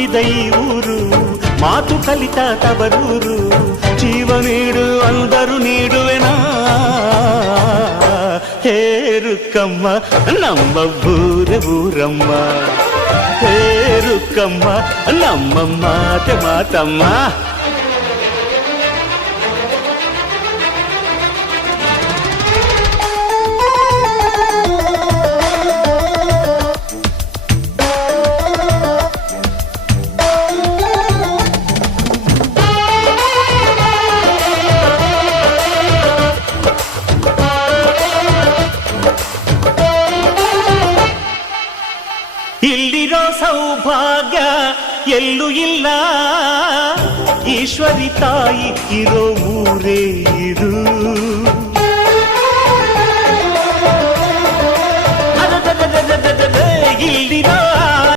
ಹುಟ್ಟಿದ ಈ ಊರು, ಮಾತು ಕಲಿತ ತವರೂರು. ಜೀವ ನೀಡು ಅಂದರು ನೀಡುವೆನಾ, ಹೇರುಕಮ್ಮ ನಮ್ಮ ಊರ ಊರಮ್ಮ, ಹೇರುಕಮ್ಮ ನಮ್ಮ ಮಾತೆ ಮಾತಮ್ಮ. ಇಲ್ಲಿರೋ ಸೌಭಾಗ್ಯ ಎಲ್ಲೂ ಇಲ್ಲ, ಈಶ್ವರಿ ತಾಯಿ ಇರೋ ಊರೇ ಇದು.